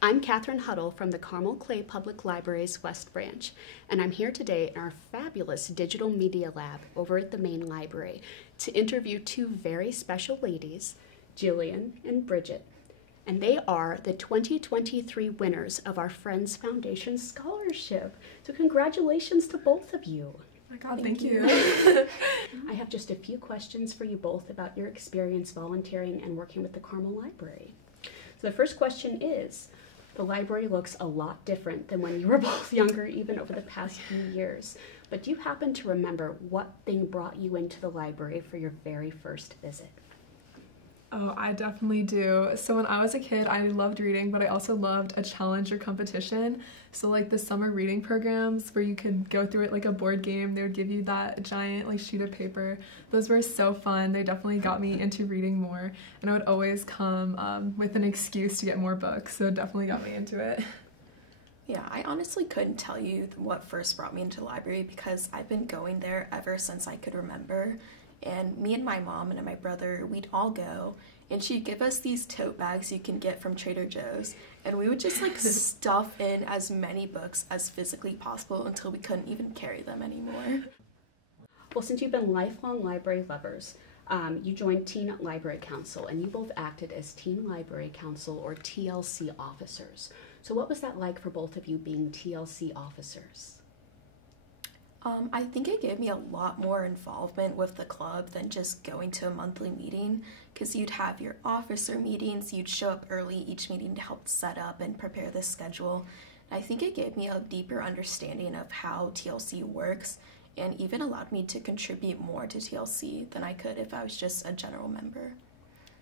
I'm Catherine Huddle from the Carmel Clay Public Library's West Branch, and I'm here today in our fabulous digital media lab over at the main library to interview two very special ladies, Jillian and Bridget. And they are the 2023 winners of our Friends Foundation Scholarship. So congratulations to both of you. Oh my God, thank you. I have just a few questions for you both about your experience volunteering and working with the Carmel Library. So the first question is, the library looks a lot different than when you were both younger, even over the past few years. But do you happen to remember what thing brought you into the library for your very first visit? Oh, I definitely do. So when I was a kid, I loved reading, but I also loved a challenge or competition. So like the summer reading programs where you could go through it like a board game, they would give you that giant like sheet of paper. Those were so fun. They definitely got me into reading more, and I would always come with an excuse to get more books, so it definitely got me into it. Yeah, I honestly couldn't tell you what first brought me into the library because I've been going there ever since I could remember. And me and my mom and my brother, we'd all go, and she'd give us these tote bags you can get from Trader Joe's, and we would just like stuff in as many books as physically possible until we couldn't even carry them anymore. Well, since you've been lifelong library lovers, you joined Teen Library Council, and you both acted as Teen Library Council or TLC officers. So what was that like for both of you being TLC officers? I think it gave me a lot more involvement with the club than just going to a monthly meeting, because you'd have your officer meetings, you'd show up early each meeting to help set up and prepare the schedule. I think it gave me a deeper understanding of how TLC works and even allowed me to contribute more to TLC than I could if I was just a general member.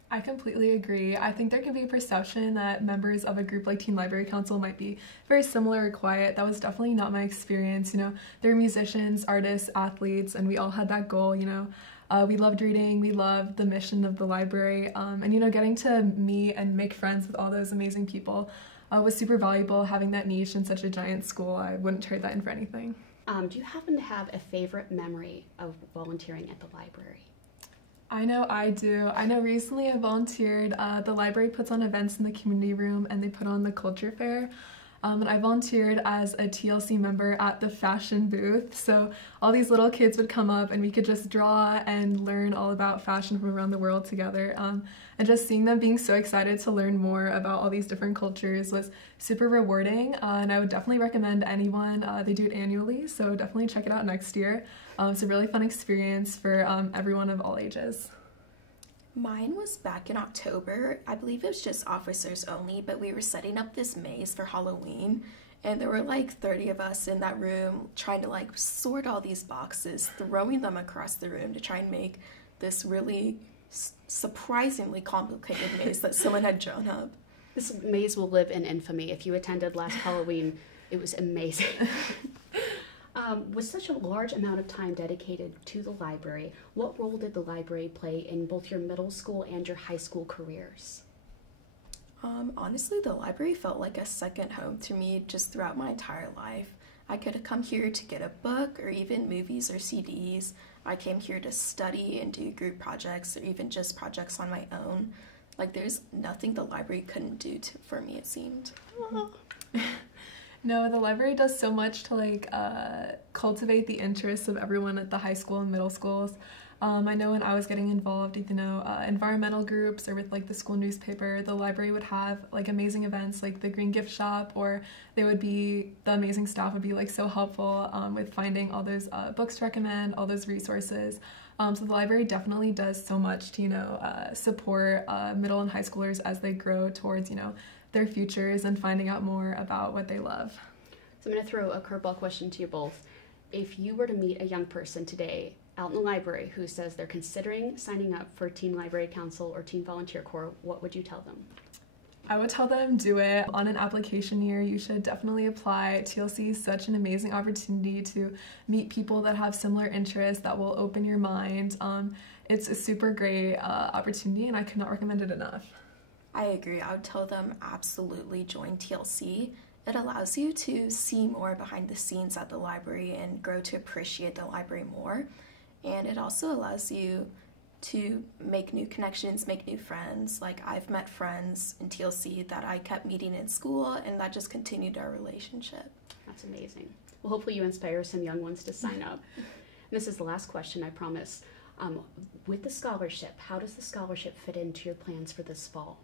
I completely agree. I think there can be a perception that members of a group like Teen Library Council might be very similar or quiet. That was definitely not my experience. You know, they're musicians, artists, athletes, and we all had that goal, you know. We loved reading, we loved the mission of the library, and, you know, getting to meet and make friends with all those amazing people was super valuable. Having that niche in such a giant school, I wouldn't trade that in for anything. Do you happen to have a favorite memory of volunteering at the library? I know I do. I know recently I volunteered. The library puts on events in the community room and they put on the culture fair. And I volunteered as a TLC member at the fashion booth. So all these little kids would come up and we could just draw and learn all about fashion from around the world together. And just seeing them being so excited to learn more about all these different cultures was super rewarding. And I would definitely recommend anyone. They do it annually, so definitely check it out next year. It's a really fun experience for everyone of all ages. Mine was back in October. I believe it was just officers only, but we were setting up this maze for Halloween, and there were like 30 of us in that room trying to like sort all these boxes, throwing them across the room to try and make this really surprisingly complicated maze that someone had drawn up. This maze will live in infamy. If you attended last Halloween, it was amazing. With such a large amount of time dedicated to the library, what role did the library play in both your middle school and your high school careers? Honestly, the library felt like a second home to me just throughout my entire life. I could come here to get a book or even movies or CDs. I came here to study and do group projects or even just projects on my own. Like, there's nothing the library couldn't do for me, it seemed. No, the library does so much to like cultivate the interests of everyone at the high school and middle schools. I know when I was getting involved, you know, environmental groups or with like the school newspaper, the library would have like amazing events like the Green Gift Shop, or the amazing staff would be like so helpful with finding all those books to recommend, all those resources. So the library definitely does so much to, you know, support middle and high schoolers as they grow towards, you know, their futures and finding out more about what they love. So I'm going to throw a curveball question to you both. If you were to meet a young person today out in the library who says they're considering signing up for Teen Library Council or Teen Volunteer Corps, what would you tell them? I would tell them do it. On an application year, you should definitely apply. TLC is such an amazing opportunity to meet people that have similar interests that will open your mind. It's a super great opportunity, and I could not recommend it enough. I agree. I would tell them absolutely join TLC. It allows you to see more behind the scenes at the library and grow to appreciate the library more. And it also allows you to make new connections, make new friends. Like, I've met friends in TLC that I kept meeting in school, and that just continued our relationship. That's amazing. Well, hopefully you inspire some young ones to sign up. This is the last question, I promise. With the scholarship, how does the scholarship fit into your plans for this fall?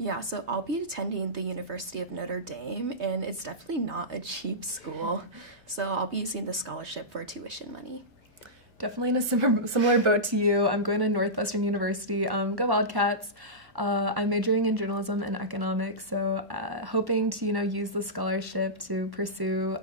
Yeah, so I'll be attending the University of Notre Dame, and it's definitely not a cheap school. So I'll be using the scholarship for tuition money. Definitely in a similar boat to you. I'm going to Northwestern University. Go Wildcats. I'm majoring in journalism and economics, so hoping to, use the scholarship to pursue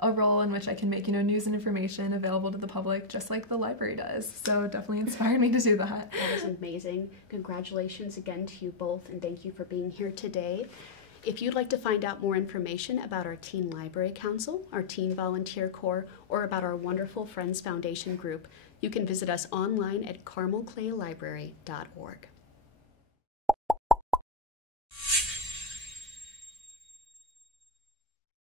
a role in which I can make, news and information available to the public, just like the library does. So definitely inspired me to do that. That is amazing. Congratulations again to you both, and thank you for being here today. If you'd like to find out more information about our Teen Library Council, our Teen Volunteer Corps, or about our wonderful Friends Foundation group, you can visit us online at carmelclaylibrary.org.